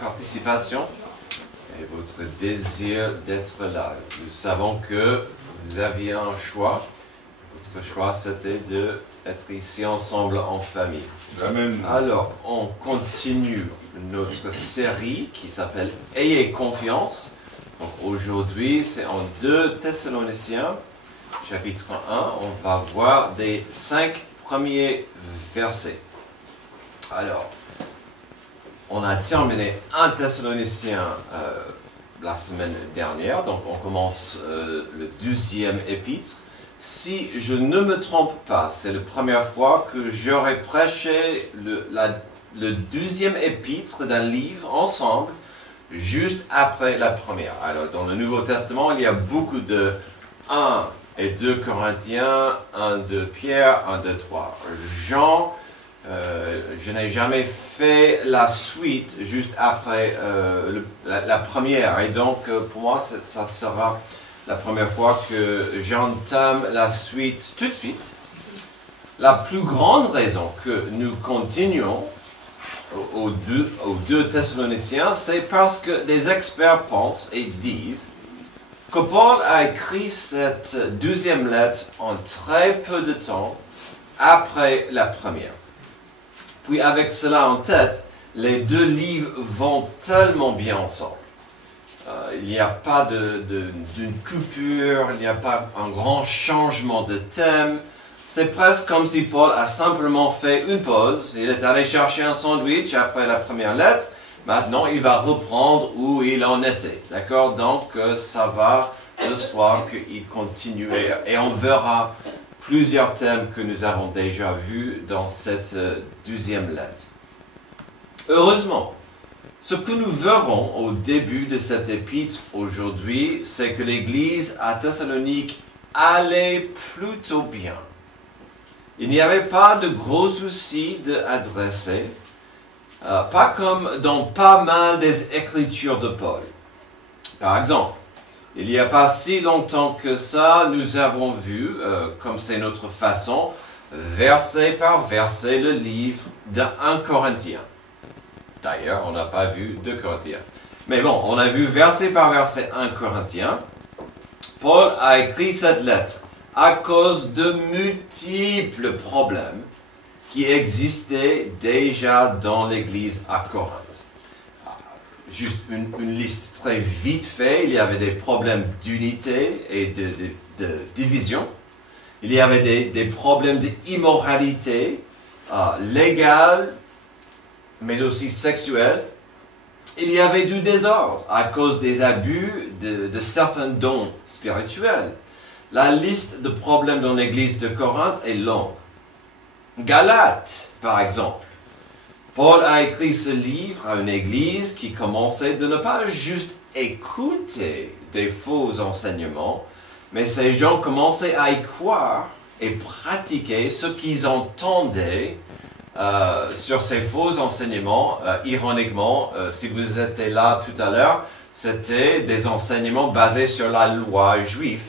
participation et votre désir d'être là. Nous savons que vous aviez un choix. Votre choix, c'était d'être ici ensemble en famille. Amen. Alors, on continue notre série qui s'appelle « Ayez confiance ». Donc aujourd'hui, c'est en 2 Thessaloniciens, chapitre 1. On va voir les 5 premiers versets. Alors, on a terminé 1 Thessaloniciens la semaine dernière, donc on commence le 12e épître. Si je ne me trompe pas, c'est la première fois que j'aurais prêché le 12e épître d'un livre ensemble, juste après la première. Alors, dans le Nouveau Testament, il y a beaucoup de 1 et 2 Corinthiens, 1 de Pierre, 1 de 3 Jean. Je n'ai jamais fait la suite juste après la première. Et donc, pour moi, ça sera la première fois que j'entame la suite tout de suite. La plus grande raison que nous continuons aux 2 Thessaloniciens, c'est parce que des experts pensent et disent que Paul a écrit cette 12e lettre en très peu de temps après la première. Puis avec cela en tête, les 2 livres vont tellement bien ensemble. Il n'y a pas d'une coupure, il n'y a pas un grand changement de thème. C'est presque comme si Paul a simplement fait une pause. Il est allé chercher un sandwich après la première lettre. Maintenant, il va reprendre où il en était. D'accord? Donc, ça va le soir qu'il continue. Et on verra plusieurs thèmes que nous avons déjà vus dans cette 12e lettre. Heureusement, ce que nous verrons au début de cet épître aujourd'hui, c'est que l'Église à Thessalonique allait plutôt bien. Il n'y avait pas de gros soucis à adresser, pas comme dans pas mal des écritures de Paul. Par exemple, il n'y a pas si longtemps que ça, nous avons vu, comme c'est notre façon, verset par verset le livre de 1 Corinthien. D'ailleurs, on n'a pas vu 2 Corinthiens. Mais bon, on a vu verset par verset 1 Corinthien. Paul a écrit cette lettre à cause de multiples problèmes qui existaient déjà dans l'Église à Corinthe. Juste une liste très vite faite, il y avait des problèmes d'unité et de division. Il y avait des problèmes d'immoralité légale, mais aussi sexuelle. Il y avait du désordre à cause des abus de certains dons spirituels. La liste de problèmes dans l'église de Corinthe est longue. Galates, par exemple. Paul a écrit ce livre à une église qui commençait de ne pas juste écouter des faux enseignements, mais ces gens commençaient à y croire et pratiquer ce qu'ils entendaient sur ces faux enseignements. Ironiquement, si vous étiez là tout à l'heure, c'était des enseignements basés sur la loi juive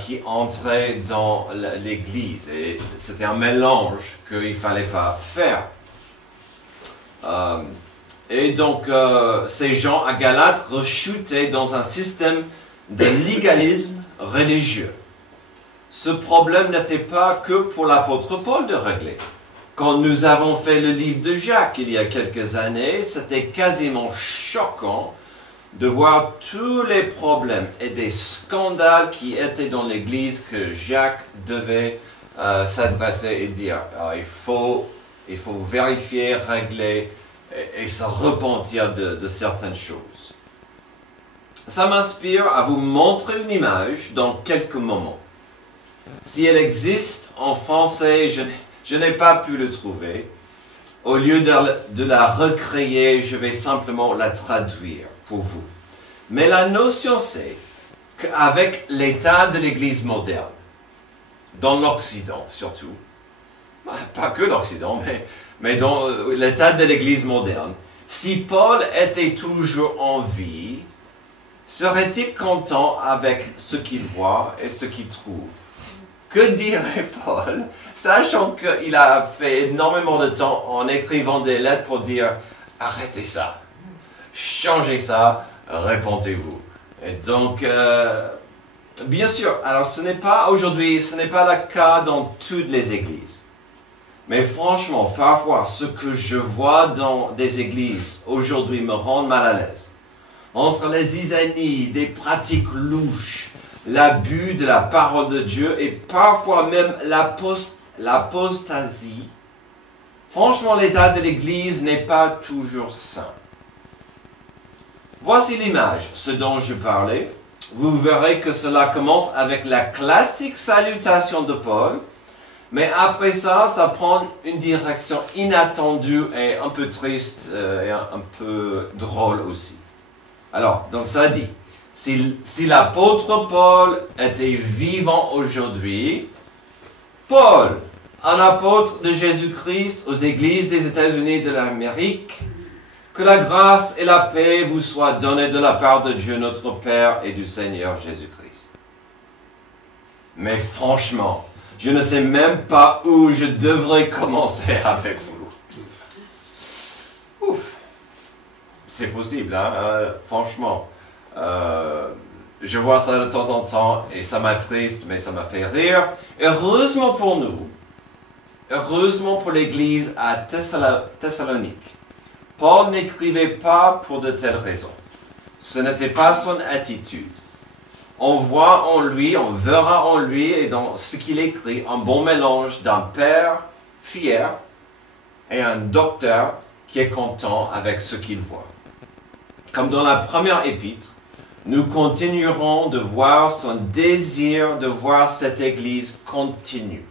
qui entraient dans l'Église. Et c'était un mélange qu'il ne fallait pas faire. Et donc, ces gens à Galates rechutaient dans un système de légalisme religieux. Ce problème n'était pas que pour l'apôtre Paul de régler. Quand nous avons fait le livre de Jacques il y a quelques années, c'était quasiment choquant de voir tous les problèmes et des scandales qui étaient dans l'Église que Jacques devait s'adresser et dire il faut vérifier, régler et se repentir de certaines choses. Ça m'inspire à vous montrer une image dans quelques moments. Si elle existe en français, je n'ai pas pu le trouver. Au lieu de la recréer, je vais simplement la traduire pour vous. Mais la notion, c'est qu'avec l'état de l'Église moderne, dans l'Occident surtout, pas que l'Occident, mais dans l'état de l'Église moderne, si Paul était toujours en vie, serait-il content avec ce qu'il voit et ce qu'il trouve? Que dirait Paul, sachant qu'il a fait énormément de temps en écrivant des lettres pour dire « Arrêtez ça, changez ça, répondez-vous. Et donc, bien sûr, alors ce n'est pas aujourd'hui, ce n'est pas le cas dans toutes les églises. Mais franchement, parfois, ce que je vois dans des églises aujourd'hui me rend mal à l'aise. Entre les isanies, des pratiques louches, l'abus de la parole de Dieu et parfois même l'apostasie, franchement, l'état de l'Église n'est pas toujours sain. Voici l'image, ce dont je parlais. Vous verrez que cela commence avec la classique salutation de Paul, mais après ça, ça prend une direction inattendue et un peu triste et un peu drôle aussi. Alors, donc ça dit, si l'apôtre Paul était vivant aujourd'hui, Paul, un apôtre de Jésus-Christ aux églises des États-Unis de l'Amérique, que la grâce et la paix vous soient données de la part de Dieu notre Père et du Seigneur Jésus-Christ. Mais franchement, je ne sais même pas où je devrais commencer avec vous. Ouf! C'est possible, hein? Franchement. Je vois ça de temps en temps et ça m'attriste, mais ça m'a fait rire. Heureusement pour nous, heureusement pour l'Église à Thessalonique, Paul n'écrivait pas pour de telles raisons. Ce n'était pas son attitude. On voit en lui, on verra en lui et dans ce qu'il écrit un bon mélange d'un père fier et un docteur qui est content avec ce qu'il voit. Comme dans la première épître, nous continuerons de voir son désir de voir cette Église continue.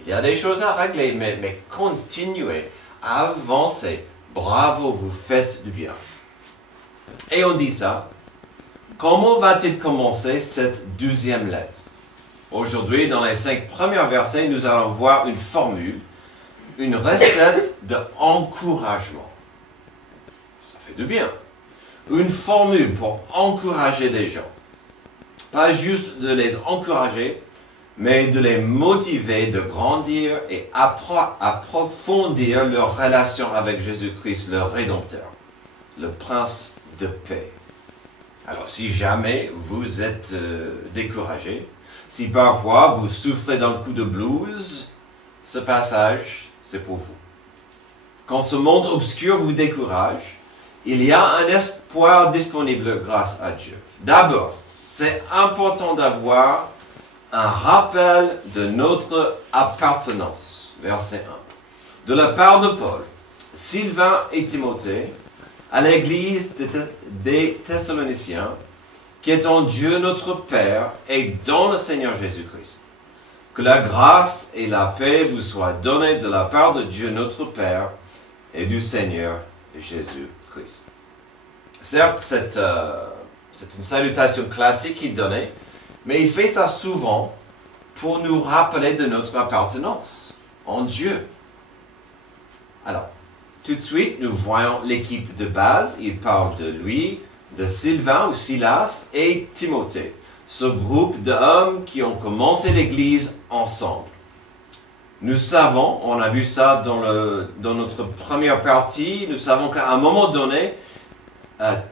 Il y a des choses à régler, mais continuez, avancez. Bravo, vous faites du bien. Et on dit ça. Comment va-t-il commencer cette 12e lettre? Aujourd'hui, dans les 5 premiers versets, nous allons voir une formule, une recette d'encouragement. Ça fait du bien. Une formule pour encourager les gens. Pas juste de les encourager, mais de les motiver de grandir et approfondir leur relation avec Jésus-Christ, leur Rédempteur, le Prince de paix. Alors, si jamais vous êtes découragé, si parfois vous souffrez d'un coup de blues, ce passage, c'est pour vous. Quand ce monde obscur vous décourage, il y a un espoir disponible grâce à Dieu. D'abord, c'est important d'avoir un rappel de notre appartenance. Verset 1. De la part de Paul, Sylvain et Timothée, à l'église des Thessaloniciens, qui est en Dieu notre Père et dans le Seigneur Jésus-Christ. Que la grâce et la paix vous soient données de la part de Dieu notre Père et du Seigneur Jésus-Christ. Certes, c'est une salutation classique qu'il donnait, mais il fait ça souvent pour nous rappeler de notre appartenance en Dieu. Alors, tout de suite, nous voyons l'équipe de base. Il parle de lui, de Sylvain ou Silas et Timothée. Ce groupe d'hommes qui ont commencé l'Église ensemble. Nous savons, on a vu ça dans notre première partie, nous savons qu'à un moment donné,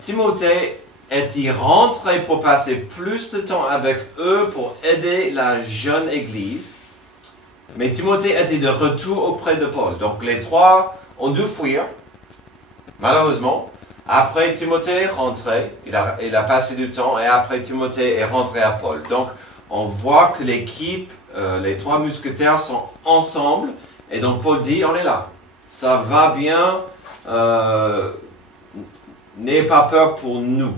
Timothée est-il rentré pour passer plus de temps avec eux pour aider la jeune Église. Mais Timothée était de retour auprès de Paul. Donc les trois ont dû fuir, malheureusement. Après, Timothée est rentré, il a passé du temps, et après, Timothée est rentré à Paul. Donc, on voit que l'équipe, les trois mousquetaires sont ensemble, et donc Paul dit, on est là, ça va bien, n'ayez pas peur pour nous.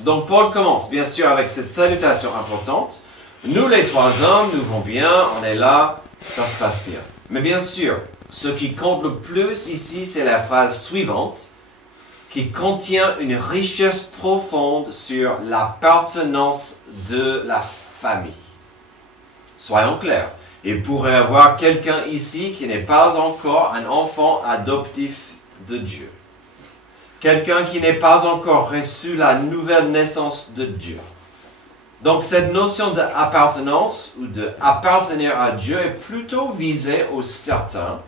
Donc, Paul commence, bien sûr, avec cette salutation importante. Nous, les trois hommes, nous vont bien, on est là, ça se passe bien. Mais bien sûr, ce qui compte le plus ici, c'est la phrase suivante, qui contient une richesse profonde sur l'appartenance de la famille. Soyons clairs, il pourrait y avoir quelqu'un ici qui n'est pas encore un enfant adoptif de Dieu. Quelqu'un qui n'est pas encore reçu la nouvelle naissance de Dieu. Donc cette notion d'appartenance ou d'appartenir à Dieu est plutôt visée aux certains,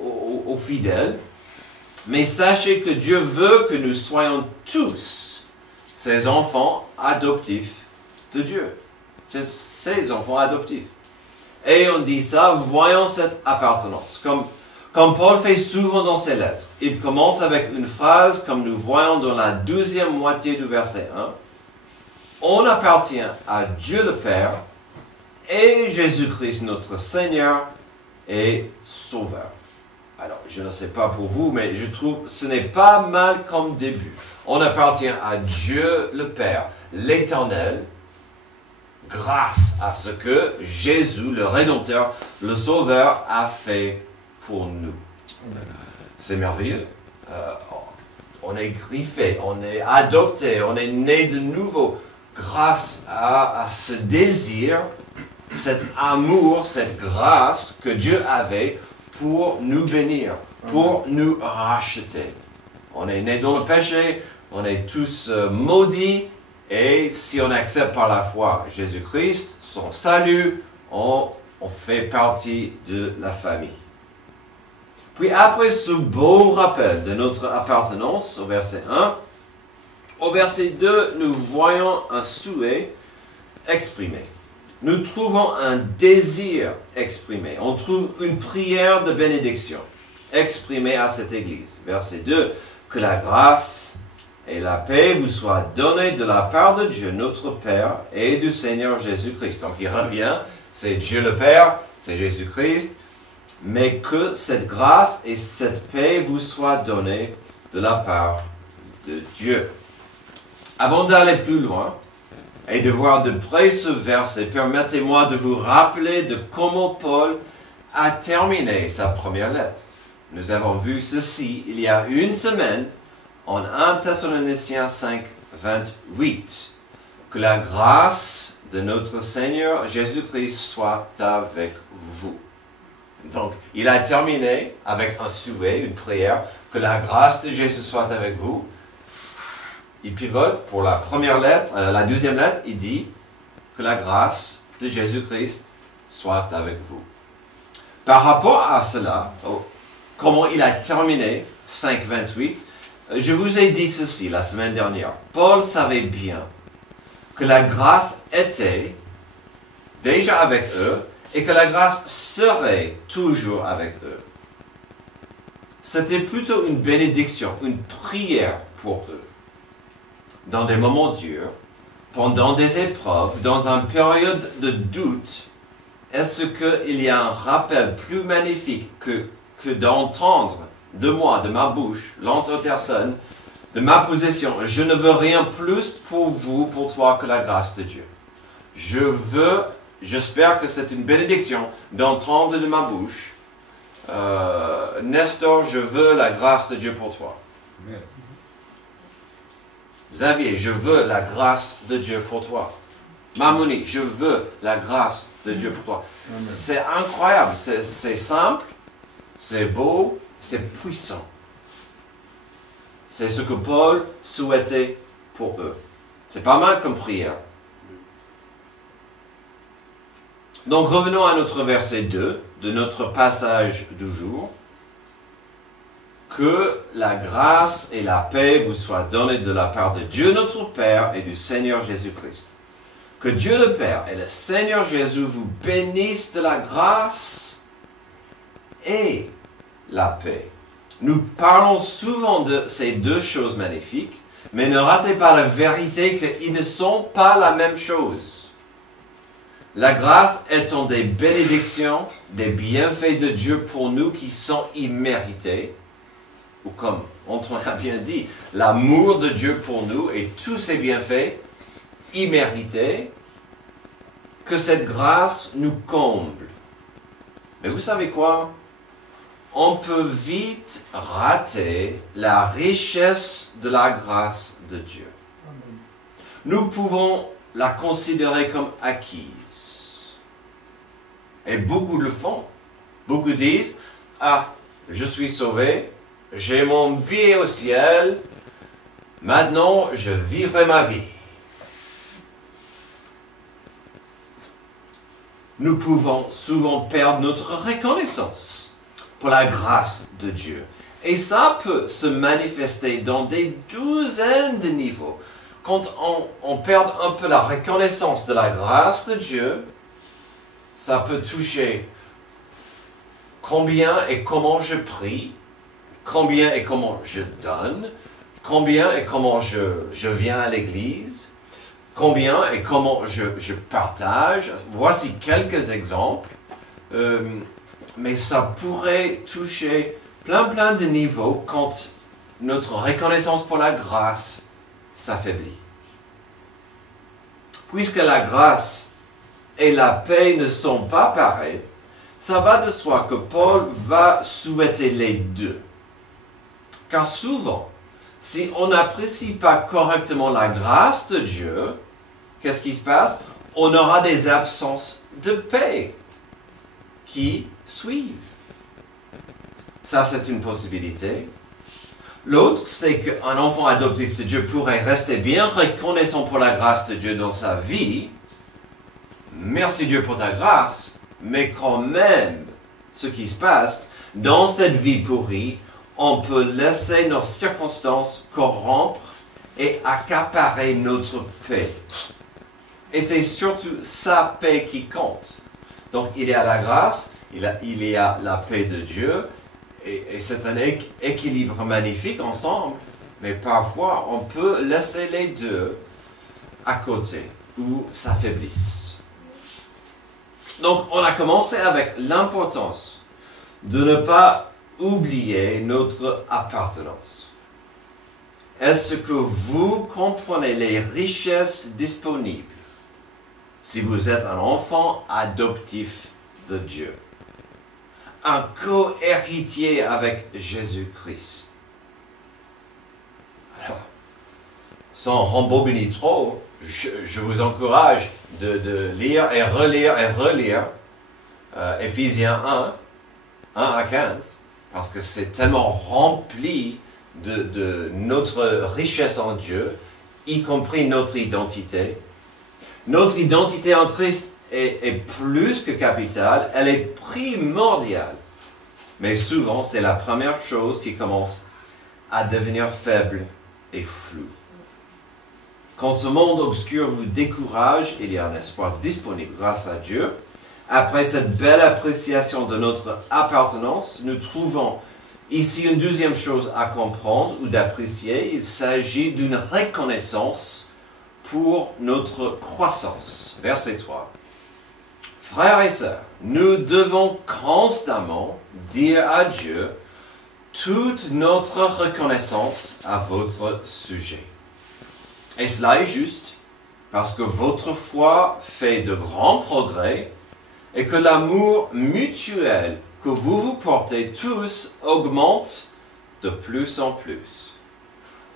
aux fidèles, Mais sachez que Dieu veut que nous soyons tous ses enfants adoptifs de Dieu. Ses enfants adoptifs. Et on dit ça, voyons cette appartenance. Comme Paul fait souvent dans ses lettres. Il commence avec une phrase comme nous voyons dans la 12e moitié du verset 1. On appartient à Dieu le Père et Jésus-Christ notre Seigneur et Sauveur. Alors, je ne sais pas pour vous, mais je trouve que ce n'est pas mal comme début. On appartient à Dieu le Père, l'Éternel, grâce à ce que Jésus, le Rédempteur, le Sauveur, a fait pour nous. C'est merveilleux. On est griffé, on est adopté, on est né de nouveau grâce à ce désir, cet amour, cette grâce que Dieu avait pour nous bénir, pour nous racheter. On est né dans le péché, on est tous maudits, et si on accepte par la foi Jésus-Christ, son salut, on fait partie de la famille. Puis après ce beau rappel de notre appartenance au verset 1, au verset 2, nous voyons un souhait exprimé. Nous trouvons un désir exprimé. On trouve une prière de bénédiction exprimée à cette église. Verset 2, que la grâce et la paix vous soient données de la part de Dieu, notre Père, et du Seigneur Jésus-Christ. Donc il revient, c'est Dieu le Père, c'est Jésus-Christ, mais que cette grâce et cette paix vous soient données de la part de Dieu. Avant d'aller plus loin et de voir de près ce verset, permettez-moi de vous rappeler de comment Paul a terminé sa première lettre. Nous avons vu ceci il y a une semaine en 1 Thessaloniciens 5, 28. Que la grâce de notre Seigneur Jésus-Christ soit avec vous. Donc, il a terminé avec un souhait, une prière, que la grâce de Jésus soit avec vous. Il pivote pour la première lettre, la deuxième lettre, il dit que la grâce de Jésus-Christ soit avec vous. Par rapport à cela, comment il a terminé 5.28, je vous ai dit ceci la semaine dernière. Paul savait bien que la grâce était déjà avec eux et que la grâce serait toujours avec eux. C'était plutôt une bénédiction, une prière pour eux. Dans des moments durs, pendant des épreuves, dans une période de doute, est-ce qu'il y a un rappel plus magnifique que d'entendre de moi, de ma bouche, l'autre personne, de ma position, je ne veux rien plus pour vous, pour toi, que la grâce de Dieu. J'espère que c'est une bénédiction d'entendre de ma bouche, Nestor, je veux la grâce de Dieu pour toi. Amen. Xavier, je veux la grâce de Dieu pour toi. Mamouni, je veux la grâce de Dieu pour toi. C'est incroyable, c'est simple, c'est beau, c'est puissant. C'est ce que Paul souhaitait pour eux. C'est pas mal comme prière. Donc revenons à notre verset 2 de notre passage du jour. Que la grâce et la paix vous soient données de la part de Dieu notre Père et du Seigneur Jésus-Christ. Que Dieu le Père et le Seigneur Jésus vous bénissent de la grâce et la paix. Nous parlons souvent de ces deux choses magnifiques, mais ne ratez pas la vérité qu'ils ne sont pas la même chose. La grâce étant des bénédictions, des bienfaits de Dieu pour nous qui sont immérités, ou comme Antoine a bien dit, l'amour de Dieu pour nous et tous ses bienfaits immérités, que cette grâce nous comble. Mais vous savez quoi? On peut vite rater la richesse de la grâce de Dieu. Nous pouvons la considérer comme acquise. Et beaucoup le font. Beaucoup disent, « Ah, je suis sauvé, j'ai mon billet au ciel, maintenant je vivrai ma vie. » Nous pouvons souvent perdre notre reconnaissance pour la grâce de Dieu Et ça peut se manifester dans des douzaines de niveaux. Quand on perd un peu la reconnaissance de la grâce de Dieu, ça peut toucher combien et comment je prie, combien et comment je donne, combien et comment je viens à l'église, combien et comment je partage. Voici quelques exemples, mais ça pourrait toucher plein de niveaux quand notre reconnaissance pour la grâce s'affaiblit. Puisque la grâce et la paix ne sont pas pareilles, ça va de soi que Paul va souhaiter les deux. Car souvent, si on n'apprécie pas correctement la grâce de Dieu, qu'est-ce qui se passe? On aura des absences de paix qui suivent. Ça, c'est une possibilité. L'autre, c'est qu'un enfant adoptif de Dieu pourrait rester bien reconnaissant pour la grâce de Dieu dans sa vie. Merci Dieu pour ta grâce, mais quand même, ce qui se passe, dans cette vie pourrie, on peut laisser nos circonstances corrompre et accaparer notre paix. Et c'est surtout sa paix qui compte. Donc il y a la grâce, il y a la paix de Dieu, et c'est un équilibre magnifique ensemble, mais parfois on peut laisser les deux à côté ou s'affaiblissent. Donc on a commencé avec l'importance de ne pas oublier notre appartenance. Est-ce que vous comprenez les richesses disponibles si vous êtes un enfant adoptif de Dieu? Un co-héritier avec Jésus-Christ. Alors, sans rembobiner trop, je vous encourage de lire et relire Éphésiens 1 à 15, parce que c'est tellement rempli de notre richesse en Dieu, y compris notre identité. Notre identité en Christ est plus que capitale, elle est primordiale. Mais souvent, c'est la première chose qui commence à devenir faible et floue. Quand ce monde obscur vous décourage, il y a un espoir disponible grâce à Dieu. Après cette belle appréciation de notre appartenance, nous trouvons ici une deuxième chose à comprendre ou d'apprécier. Il s'agit d'une reconnaissance pour notre croissance. Verset 3. Frères et sœurs, nous devons constamment dire à Dieu toute notre reconnaissance à votre sujet. Et cela est juste, parce que votre foi fait de grands progrès et que l'amour mutuel que vous vous portez tous augmente de plus en plus.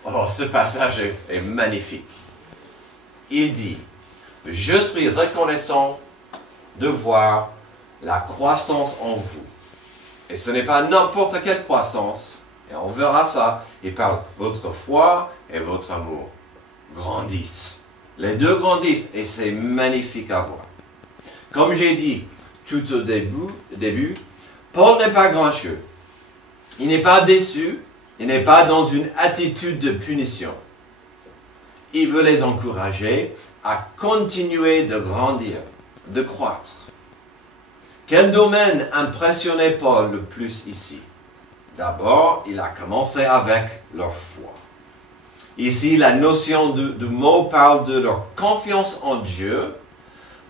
Oh, ce passage est magnifique. Il dit, « Je suis reconnaissant de voir la croissance en vous. » Et ce n'est pas n'importe quelle croissance, et on verra ça. Il parle, votre foi et votre amour grandissent. Les deux grandissent, et c'est magnifique à voir. Comme j'ai dit tout au début, Paul n'est pas grincheux. Il n'est pas déçu, il n'est pas dans une attitude de punition. Il veut les encourager à continuer de grandir, de croître. Quel domaine impressionnait Paul le plus ici? D'abord, il a commencé avec leur foi. Ici, la notion du mot parle de leur confiance en Dieu,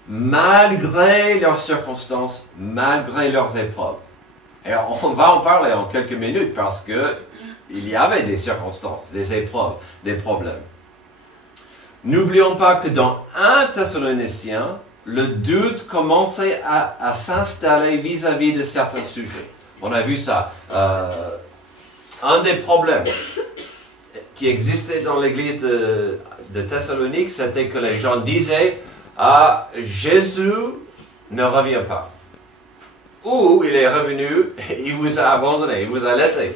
malgré leurs circonstances, malgré leurs épreuves. Et on va en parler en quelques minutes parce qu'il y avait des circonstances, des épreuves, des problèmes. N'oublions pas que dans 1 Thessaloniciens, le doute commençait à s'installer vis-à-vis de certains sujets. On a vu ça. Un des problèmes qui existait dans l'église de Thessalonique, c'était que les gens disaient « Ah, Jésus ne revient pas. » Ou il est revenu, il vous a abandonné, il vous a laissé.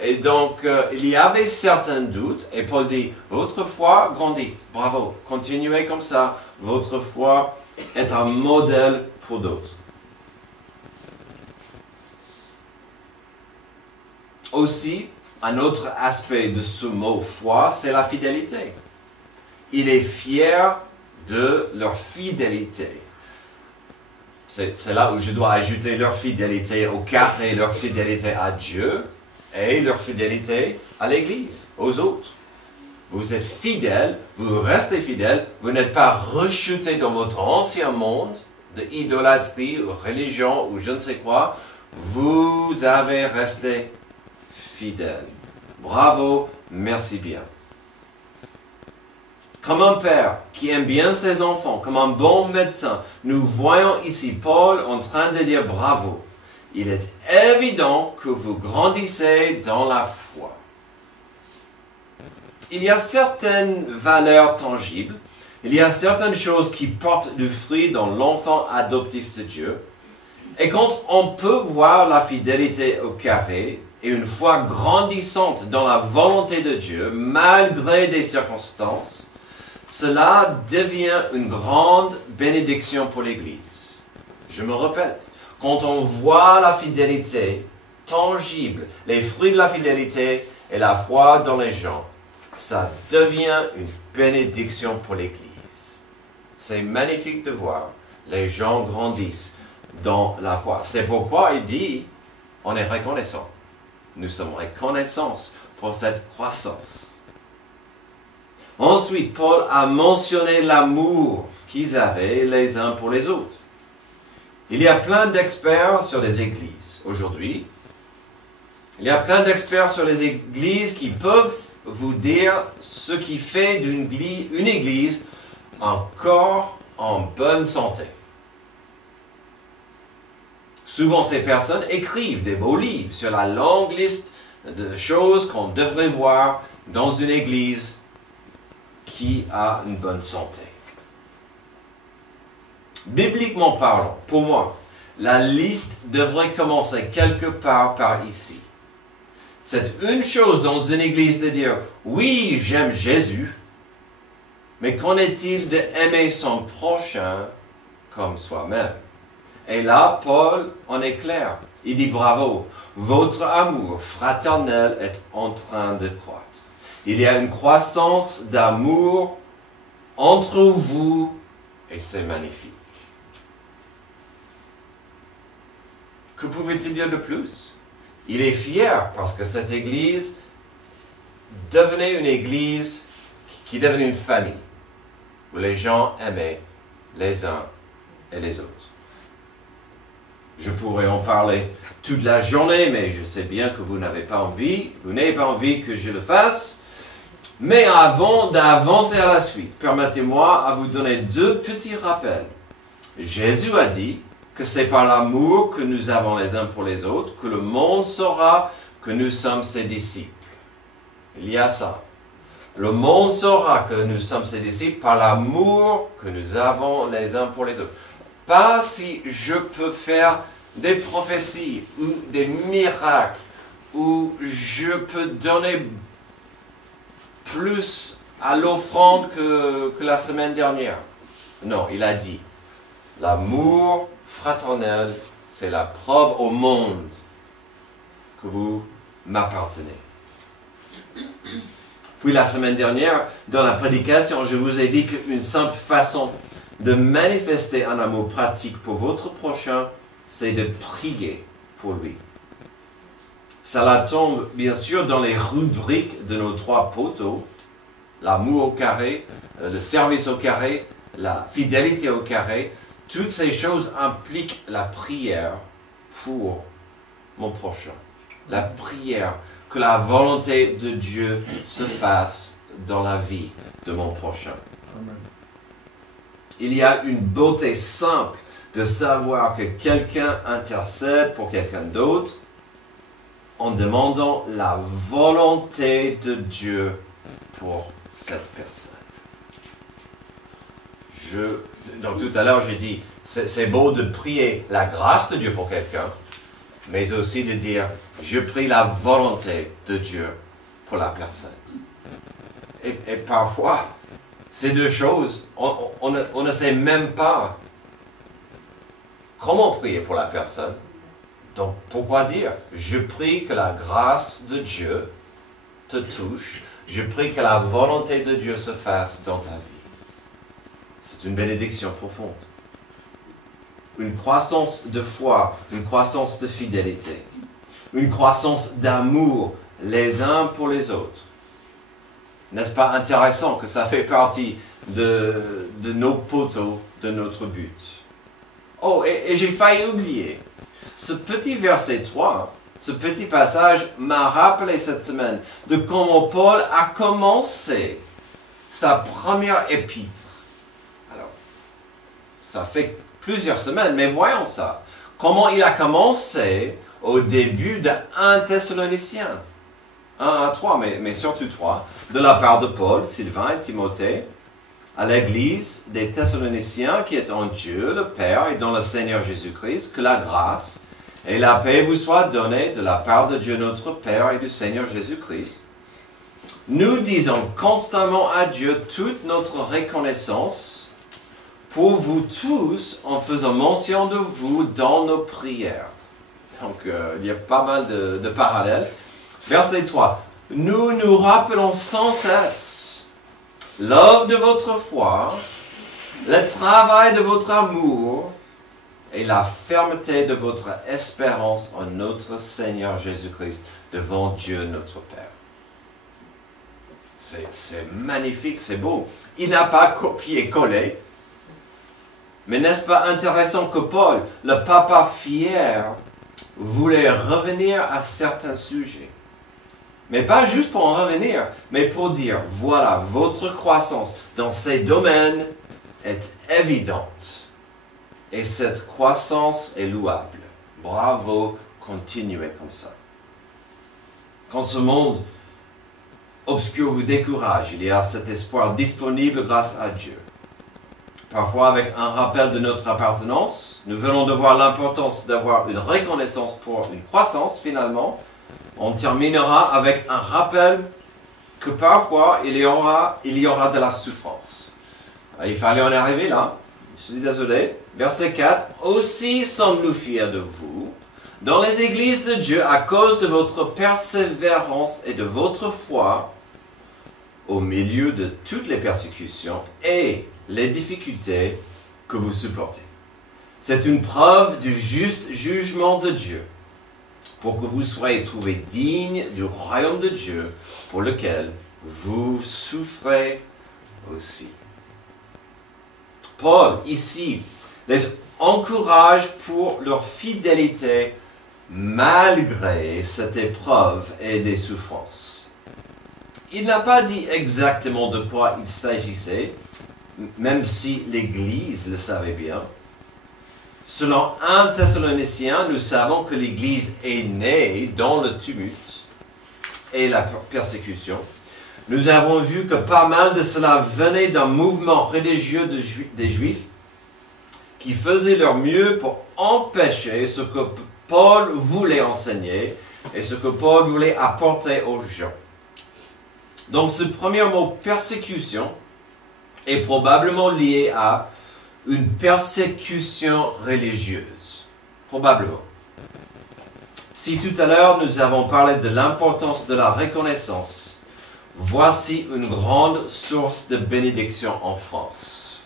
Et donc, il y avait certains doutes, et Paul dit, votre foi grandit, bravo, continuez comme ça, votre foi est un modèle pour d'autres. Aussi, un autre aspect de ce mot foi, c'est la fidélité. Il est fier de leur fidélité. C'est là où je dois ajouter leur fidélité au carré, leur fidélité à Dieu et leur fidélité à l'Église, aux autres. Vous êtes fidèles, vous restez fidèles, vous n'êtes pas rejetés dans votre ancien monde de idolâtrie ou religion ou je ne sais quoi. Vous avez resté fidèles. Bravo, merci bien. Comme un père qui aime bien ses enfants, comme un bon médecin, nous voyons ici Paul en train de dire bravo. Il est évident que vous grandissez dans la foi. Il y a certaines valeurs tangibles, il y a certaines choses qui portent du fruit dans l'enfant adoptif de Dieu. Et quand on peut voir la fidélité au carré et une foi grandissante dans la volonté de Dieu, malgré des circonstances, cela devient une grande bénédiction pour l'Église. Je me répète, quand on voit la fidélité tangible, les fruits de la fidélité et la foi dans les gens, ça devient une bénédiction pour l'Église. C'est magnifique de voir les gens grandissent dans la foi. C'est pourquoi il dit, on est reconnaissant. Nous sommes reconnaissants pour cette croissance. Ensuite, Paul a mentionné l'amour qu'ils avaient les uns pour les autres. Il y a plein d'experts sur les églises aujourd'hui. Il y a plein d'experts sur les églises qui peuvent vous dire ce qui fait d'une une église un corps en bonne santé. Souvent, ces personnes écrivent des beaux livres sur la longue liste de choses qu'on devrait voir dans une église qui a une bonne santé. Bibliquement parlant, pour moi, la liste devrait commencer quelque part par ici. C'est une chose dans une église de dire « Oui, j'aime Jésus », mais qu'en est-il d'aimer son prochain comme soi-même? Et là, Paul en est clair. Il dit « Bravo, votre amour fraternel est en train de croître. Il y a une croissance d'amour entre vous et c'est magnifique. » Que pouvait-il dire de plus? Il est fier parce que cette église devenait une église qui devenait une famille, où les gens aimaient les uns et les autres. Je pourrais en parler toute la journée, mais je sais bien que vous n'avez pas envie que je le fasse. Mais avant d'avancer à la suite, permettez-moi à vous donner deux petits rappels. Jésus a dit que c'est par l'amour que nous avons les uns pour les autres que le monde saura que nous sommes ses disciples. Il y a ça. Le monde saura que nous sommes ses disciples par l'amour que nous avons les uns pour les autres. Pas si je peux faire des prophéties ou des miracles, ou je peux donner plus à l'offrande que la semaine dernière. Non, il a dit, l'amour fraternel, c'est la preuve au monde que vous m'appartenez. Puis la semaine dernière, dans la prédication, je vous ai dit qu'une simple façon de manifester un amour pratique pour votre prochain, c'est de prier pour lui. Cela tombe bien sûr dans les rubriques de nos trois poteaux, l'amour au carré, le service au carré, la fidélité au carré. Toutes ces choses impliquent la prière pour mon prochain. La prière, que la volonté de Dieu se fasse dans la vie de mon prochain. Amen. Il y a une beauté simple de savoir que quelqu'un intercède pour quelqu'un d'autre en demandant la volonté de Dieu pour cette personne. Donc tout à l'heure, j'ai dit, c'est beau de prier la grâce de Dieu pour quelqu'un, mais aussi de dire, je prie la volonté de Dieu pour la personne. Et parfois, ces deux choses, on ne sait même pas comment prier pour la personne, Donc, pourquoi dire? Je prie que la grâce de Dieu te touche. Je prie que la volonté de Dieu se fasse dans ta vie. C'est une bénédiction profonde. Une croissance de foi, une croissance de fidélité, une croissance d'amour les uns pour les autres. N'est-ce pas intéressant que ça fait partie de nos poteaux, de notre but? Oh, et j'ai failli oublier. Ce petit verset 3, ce petit passage m'a rappelé cette semaine de comment Paul a commencé sa première épître. Alors, ça fait plusieurs semaines, mais voyons ça. Comment il a commencé au début de 1 Thessaloniciens. 1 à 3, mais surtout 3, de la part de Paul, Sylvain et Timothée, à l'église des Thessaloniciens qui est en Dieu, le Père, et dans le Seigneur Jésus-Christ, que la grâce et la paix vous soient données de la part de Dieu notre Père et du Seigneur Jésus-Christ. Nous disons constamment à Dieu toute notre reconnaissance pour vous tous en faisant mention de vous dans nos prières. Donc, il y a pas mal de parallèles. Verset 3. Nous nous rappelons sans cesse l'œuvre de votre foi, le travail de votre amour et la fermeté de votre espérance en notre Seigneur Jésus-Christ devant Dieu notre Père. C'est magnifique, c'est beau. Il n'a pas copié-collé. Mais n'est-ce pas intéressant que Paul, le papa fier, voulait revenir à certains sujets? Mais pas juste pour en revenir, mais pour dire, voilà, votre croissance dans ces domaines est évidente. Et cette croissance est louable. Bravo, continuez comme ça. Quand ce monde obscur vous décourage, il y a cet espoir disponible grâce à Dieu. Parfois avec un rappel de notre appartenance, nous venons de voir l'importance d'avoir une reconnaissance pour une croissance finalement. On terminera avec un rappel que parfois il y aura de la souffrance. Il fallait en arriver là. Je suis désolé. Verset 4. Aussi sommes-nous fiers de vous, dans les églises de Dieu, à cause de votre persévérance et de votre foi, au milieu de toutes les persécutions et les difficultés que vous supportez. C'est une preuve du juste jugement de Dieu, pour que vous soyez trouvés dignes du royaume de Dieu, pour lequel vous souffrez aussi. Paul, ici, les encourage pour leur fidélité malgré cette épreuve et des souffrances. Il n'a pas dit exactement de quoi il s'agissait, même si l'Église le savait bien. Selon 1 Thessaloniciens, nous savons que l'Église est née dans le tumulte et la persécution. Nous avons vu que pas mal de cela venait d'un mouvement religieux des Juifs qui faisaient leur mieux pour empêcher ce que Paul voulait enseigner et ce que Paul voulait apporter aux gens. Donc ce premier mot, persécution, est probablement lié à une persécution religieuse. Probablement. Si tout à l'heure nous avons parlé de l'importance de la reconnaissance, voici une grande source de bénédiction en France.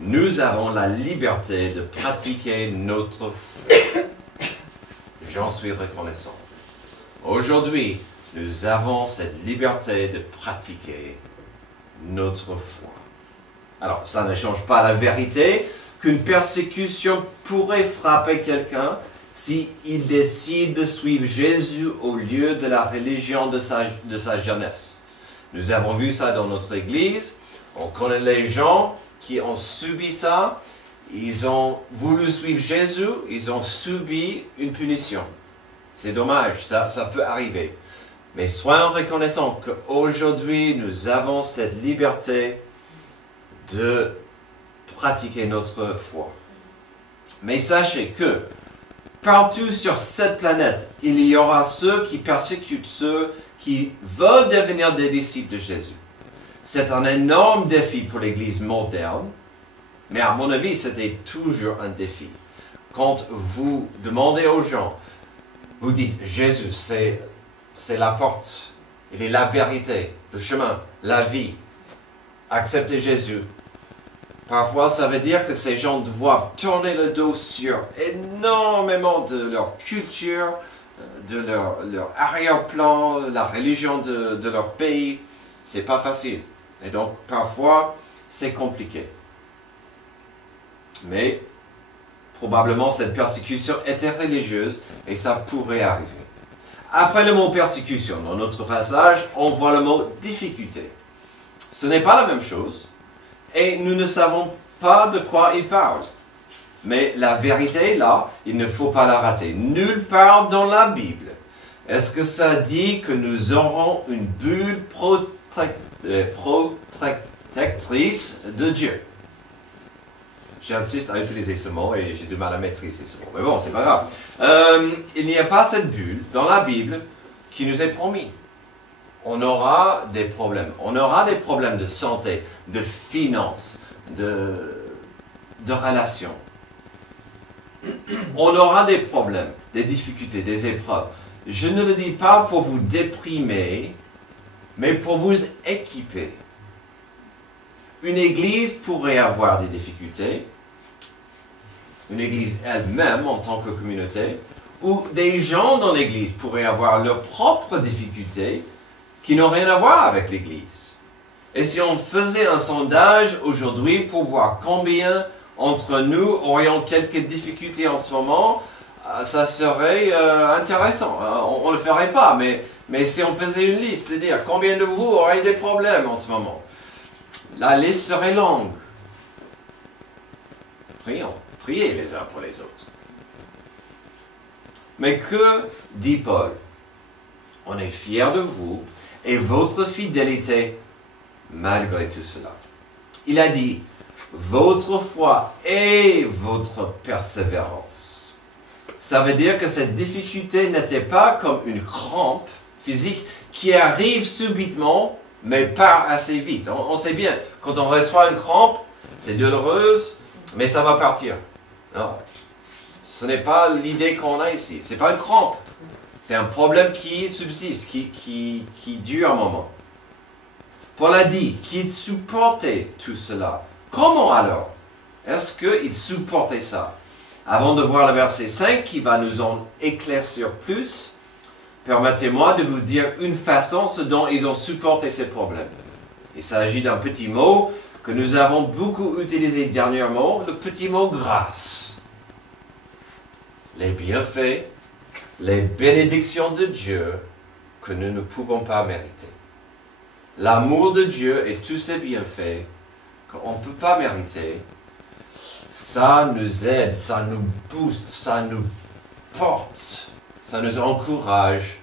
Nous avons la liberté de pratiquer notre foi. J'en suis reconnaissant. Aujourd'hui, nous avons cette liberté de pratiquer notre foi. Alors, ça ne change pas la vérité qu'une persécution pourrait frapper quelqu'un s'il décide de suivre Jésus au lieu de la religion de sa jeunesse. Nous avons vu ça dans notre Église. On connaît les gens qui ont subi ça. Ils ont voulu suivre Jésus. Ils ont subi une punition. C'est dommage, ça peut arriver. Mais soyons reconnaissants qu'aujourd'hui, nous avons cette liberté de pratiquer notre foi. Mais sachez que partout sur cette planète, il y aura ceux qui persécutent ceux qui veulent devenir des disciples de Jésus. C'est un énorme défi pour l'Église moderne, mais à mon avis, c'était toujours un défi. Quand vous demandez aux gens, vous dites Jésus, c'est la porte, il est la vérité, le chemin, la vie. Acceptez Jésus. Parfois, ça veut dire que ces gens doivent tourner le dos sur énormément de leur culture, de leur arrière-plan, la religion de leur pays. C'est pas facile. Et donc, parfois, c'est compliqué. Mais, probablement, cette persécution était religieuse et ça pourrait arriver. Après le mot persécution, dans notre passage, on voit le mot difficulté. Ce n'est pas la même chose. Et nous ne savons pas de quoi il parle. Mais la vérité, là, il ne faut pas la rater. Nulle part dans la Bible, est-ce que ça dit que nous aurons une bulle protectrice de Dieu? J'insiste à utiliser ce mot et j'ai du mal à maîtriser ce mot. Mais bon, c'est pas grave. Il n'y a pas cette bulle dans la Bible qui nous est promise. On aura des problèmes. On aura des problèmes de santé, de finances, de relations. On aura des problèmes, des difficultés, des épreuves. Je ne le dis pas pour vous déprimer, mais pour vous équiper. Une église pourrait avoir des difficultés, une église elle-même en tant que communauté, ou des gens dans l'église pourraient avoir leurs propres difficultés, qui n'ont rien à voir avec l'Église. Et si on faisait un sondage aujourd'hui pour voir combien entre nous aurions quelques difficultés en ce moment, ça serait intéressant. On ne le ferait pas, mais si on faisait une liste, de dire combien de vous auraient des problèmes en ce moment, la liste serait longue. Priez les uns pour les autres. Mais que dit Paul? On est fiers de vous et votre fidélité malgré tout cela. Il a dit, votre foi et votre persévérance. Ça veut dire que cette difficulté n'était pas comme une crampe physique qui arrive subitement, mais part assez vite. On sait bien, quand on reçoit une crampe, c'est douloureuse, mais ça va partir. Non, ce n'est pas l'idée qu'on a ici. Ce n'est pas une crampe. C'est un problème qui subsiste, qui dure un moment. Paul a dit qu'il supportait tout cela. Comment alors est-ce qu'il supportait ça? Avant de voir le verset 5 qui va nous en éclaircir plus, permettez-moi de vous dire une façon ce dont ils ont supporté ces problèmes. Il s'agit d'un petit mot que nous avons beaucoup utilisé dernièrement, le petit mot grâce. Les bienfaits, les bénédictions de Dieu que nous ne pouvons pas mériter. L'amour de Dieu et tous ses bienfaits qu'on ne peut pas mériter, ça nous aide, ça nous booste, ça nous porte, ça nous encourage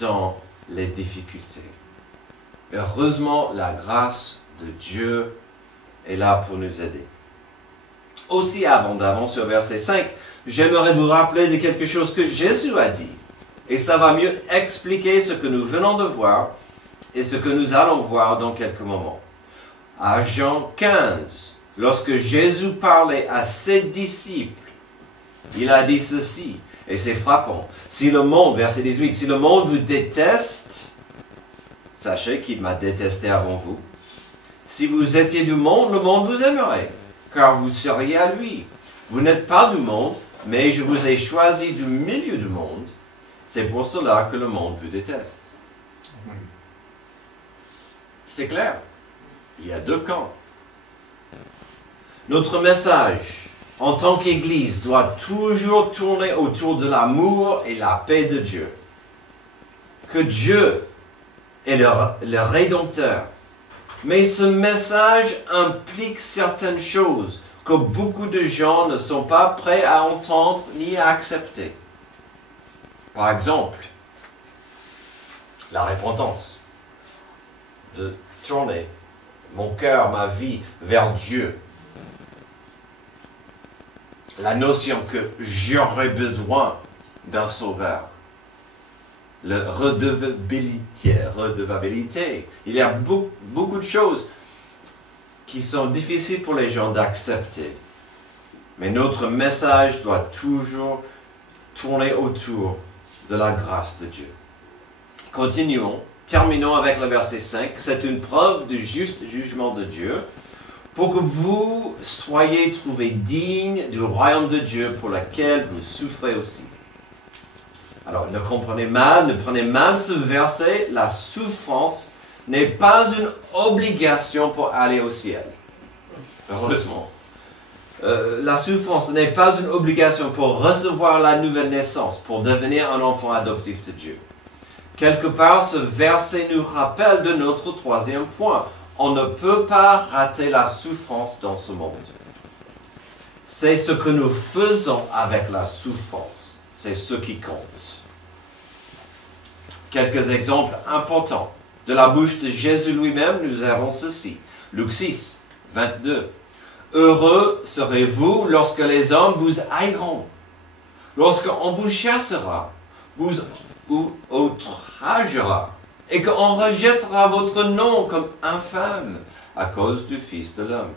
dans les difficultés. Heureusement, la grâce de Dieu est là pour nous aider. Aussi, avant d'avancer au verset 5, j'aimerais vous rappeler de quelque chose que Jésus a dit. Et ça va mieux expliquer ce que nous venons de voir et ce que nous allons voir dans quelques moments. À Jean 15, lorsque Jésus parlait à ses disciples, il a dit ceci, et c'est frappant. Si le monde, verset 18, si le monde vous déteste, sachez qu'il m'a détesté avant vous. Si vous étiez du monde, le monde vous aimerait, car vous seriez à lui. Vous n'êtes pas du monde, mais je vous ai choisi du milieu du monde. C'est pour cela que le monde vous déteste. C'est clair. Il y a deux camps. Notre message, en tant qu'Église, doit toujours tourner autour de l'amour et la paix de Dieu. Que Dieu est le Rédempteur. Mais ce message implique certaines choses que beaucoup de gens ne sont pas prêts à entendre ni à accepter. Par exemple, la repentance. De tourner mon cœur, ma vie vers Dieu. La notion que j'aurais besoin d'un sauveur. La redevabilité. Il y a beaucoup de choses qui sont difficiles pour les gens d'accepter. Mais notre message doit toujours tourner autour de la grâce de Dieu. Continuons, terminons avec le verset 5. C'est une preuve du juste jugement de Dieu pour que vous soyez trouvés dignes du royaume de Dieu pour lequel vous souffrez aussi. Alors, ne prenez mal ce verset, la souffrance n'est pas une obligation pour aller au ciel. Heureusement. La souffrance n'est pas une obligation pour recevoir la nouvelle naissance, pour devenir un enfant adoptif de Dieu. Quelque part, ce verset nous rappelle de notre troisième point. On ne peut pas rater la souffrance dans ce monde. C'est ce que nous faisons avec la souffrance. C'est ce qui compte. Quelques exemples importants. De la bouche de Jésus lui-même, nous avons ceci. Luc 6, 22. Heureux serez-vous lorsque les hommes vous haïront, lorsqu'on vous chassera, vous outragera, et qu'on rejettera votre nom comme infâme à cause du Fils de l'homme.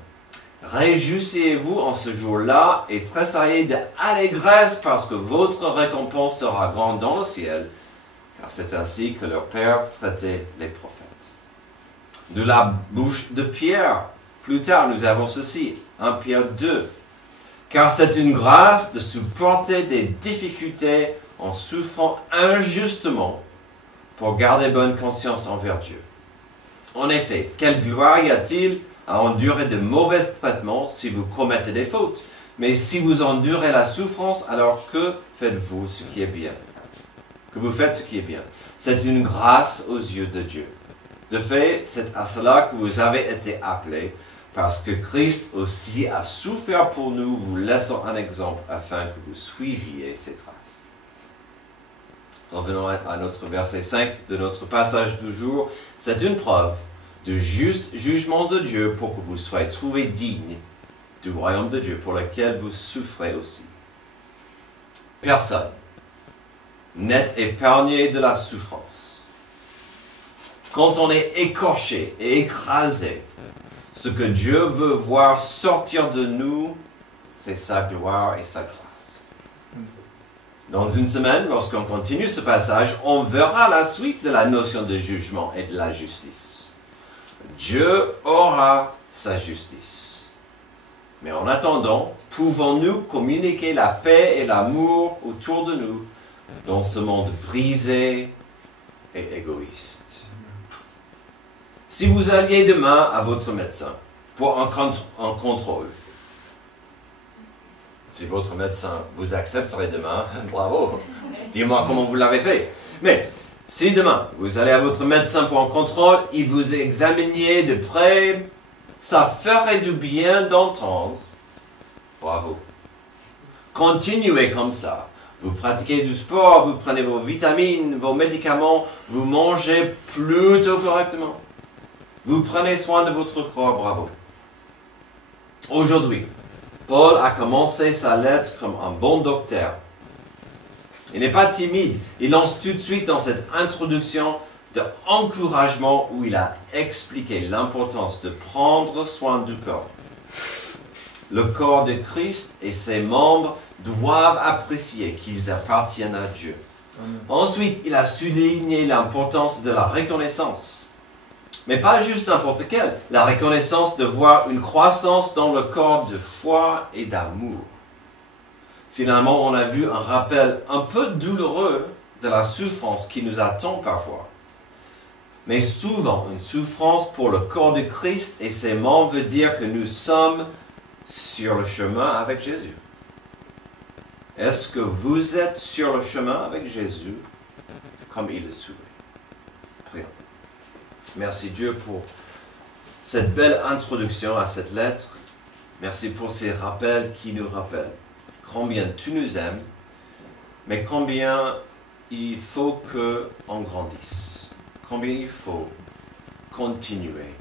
Réjouissez-vous en ce jour-là et tressaillez d'allégresse parce que votre récompense sera grande dans le ciel, car c'est ainsi que leur Père traitait les prophètes. De la bouche de Pierre, plus tard, nous avons ceci, 1 Pierre 2. Car c'est une grâce de supporter des difficultés en souffrant injustement pour garder bonne conscience envers Dieu. En effet, quelle gloire y a-t-il à endurer de mauvais traitements si vous commettez des fautes? Mais si vous endurez la souffrance, alors que faites-vous ce qui est bien? Que vous faites ce qui est bien. C'est une grâce aux yeux de Dieu. De fait, c'est à cela que vous avez été appelés, parce que Christ aussi a souffert pour nous, vous laissant un exemple afin que vous suiviez ses traces. Revenons à notre verset 5 de notre passage du jour. C'est une preuve du juste jugement de Dieu pour que vous soyez trouvés dignes du royaume de Dieu pour lequel vous souffrez aussi. Personne n'est épargné de la souffrance. Quand on est écorché et écrasé, ce que Dieu veut voir sortir de nous, c'est sa gloire et sa grâce. Dans une semaine, lorsqu'on continue ce passage, on verra la suite de la notion de jugement et de la justice. Dieu aura sa justice. Mais en attendant, pouvons-nous communiquer la paix et l'amour autour de nous dans ce monde brisé et égoïste? Si vous alliez demain à votre médecin pour un contrôle, si votre médecin vous accepterait demain, bravo, dis-moi comment vous l'avez fait. Mais si demain vous allez à votre médecin pour un contrôle, il vous examiniez de près, ça ferait du bien d'entendre, bravo. Continuez comme ça. Vous pratiquez du sport, vous prenez vos vitamines, vos médicaments, vous mangez plutôt correctement. Vous prenez soin de votre corps, bravo. Aujourd'hui, Paul a commencé sa lettre comme un bon docteur. Il n'est pas timide. Il lance tout de suite dans cette introduction d'encouragement où il a expliqué l'importance de prendre soin du corps. Le corps de Christ et ses membres doivent apprécier qu'ils appartiennent à Dieu. Ensuite, il a souligné l'importance de la reconnaissance. Mais pas juste n'importe quelle. La reconnaissance de voir une croissance dans le corps de foi et d'amour. Finalement, on a vu un rappel un peu douloureux de la souffrance qui nous attend parfois. Mais souvent, une souffrance pour le corps de Christ et ses membres veut dire que nous sommes sur le chemin avec Jésus. Est-ce que vous êtes sur le chemin avec Jésus comme il le souhaite? Prions. Merci Dieu pour cette belle introduction à cette lettre. Merci pour ces rappels qui nous rappellent combien tu nous aimes, mais combien il faut qu'on grandisse, combien il faut continuer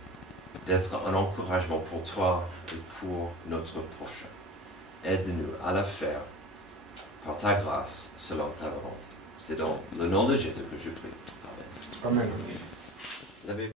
d'être un encouragement pour toi et pour notre prochain. Aide-nous à le faire par ta grâce selon ta volonté. C'est dans le nom de Jésus que je prie. Amen. Amen.